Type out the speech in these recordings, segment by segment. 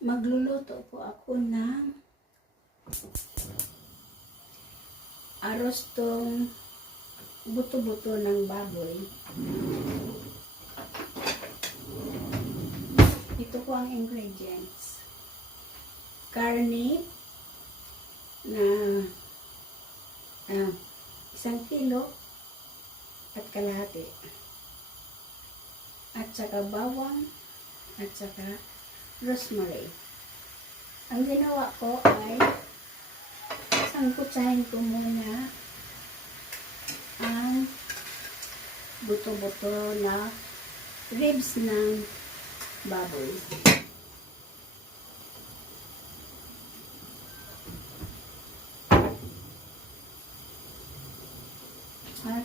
Magluluto po ako ng aros tong buto-buto ng baboy. Ito po ang ingredients. Karne na ah, isang kilo at kalahati. At saka bawang at saka rosemary. Ang ginawa ko ay sangkutsahin ko muna ang buto-buto na ribs ng baboy. At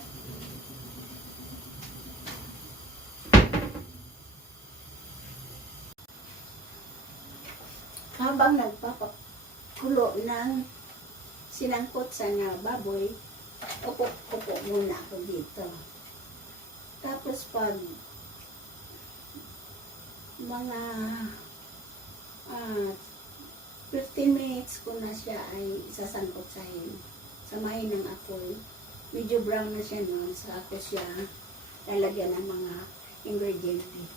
habang nagpapakulo ng sinangkot sa na baboy, upo-upo muna ako dito. Tapos pag mga ah 15 minutes ko na siya ay sasangkot sa Samahin ng apoy. Medyo brown na siya noon. Sa ako siya lalagyan ng mga ingrediente.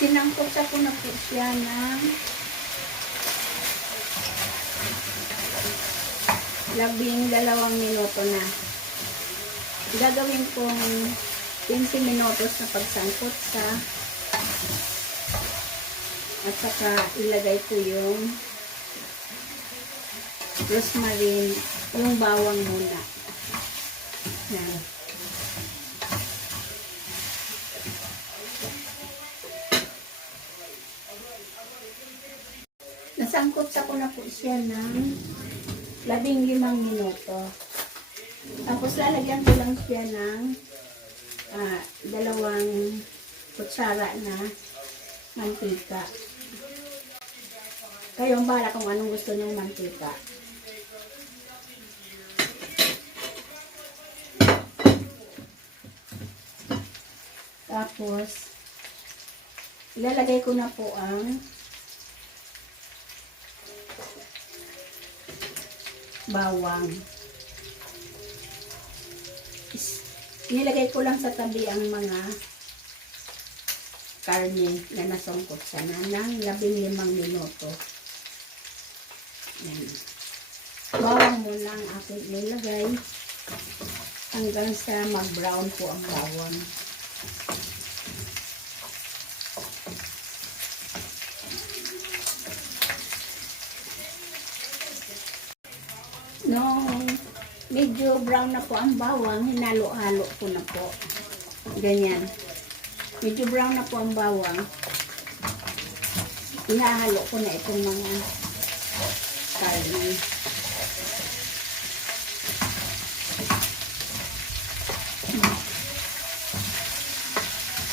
Sinangkot sa ko na po siya ng labing dalawang minuto na. Gagawin kong 20 minutos na pagsangkot sa at saka ilagay ko yung rosemary, yung bawang muna. Yan. Nasangkot sa ko na po siya ng labing limang minuto. Tapos lalagyan ko lang siya ng ah, dalawang kutsara na mantika. Kayo ang bahala kung anong gusto niyong mantika. Tapos, ilalagay ko na po ang bawang. Is- Nilagay ko lang sa tabi ang mga karne na nasungkot sana ng labing limang minuto. Yan. Bawang mo lang aking nilagay hanggang sa mag-brown po ang bawang. Nung medyo brown na po ang bawang, hinalo-halo ko na po. Ganyan. Medyo brown na po ang bawang. Ihahalo ko na itong mga karne.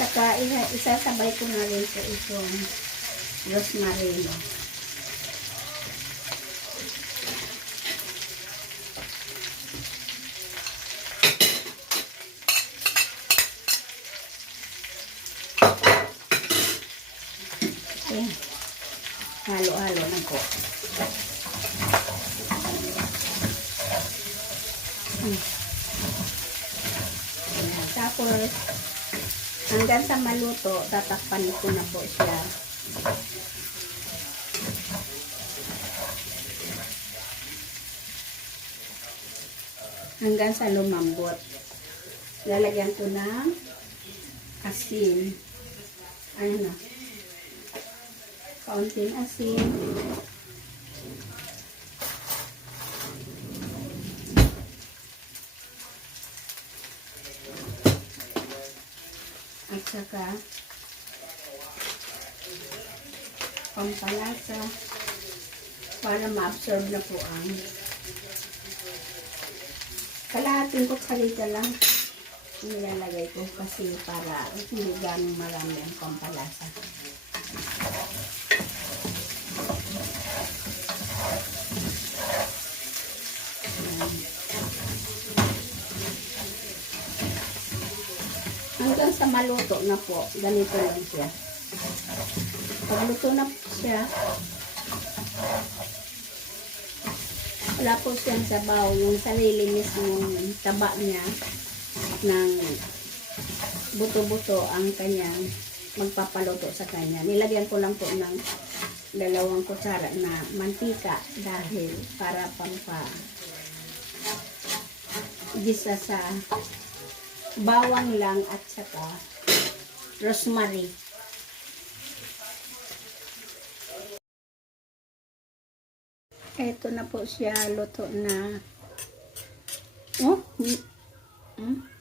Saka isasabay ko na rin po itong rosemary. Halo-halo na po. Hmm. Ayan. Tapos, hanggang sa maluto, tatakpan ko na po siya. Hanggang sa lumambot. Lalagyan ko ng asin. Ayan na kaunting asin. At saka pampalasa para ma-absorb na po ang kalahating kutsalita lang nilalagay ko kasi para hindi ganong marami ang pampalasa. Hanggang sa maluto na po, ganito lang siya. Pag luto na po siya, wala po siyang sabaw, yung sarili mismong taba niya ng buto-buto ang kanyang magpapaluto sa kanya. Nilagyan ko lang po ng dalawang kutsara na mantika dahil para pampa gisa sa bawang lang at saka rosemary. Ito na po siya, luto na. Oh, hmm. Hmm?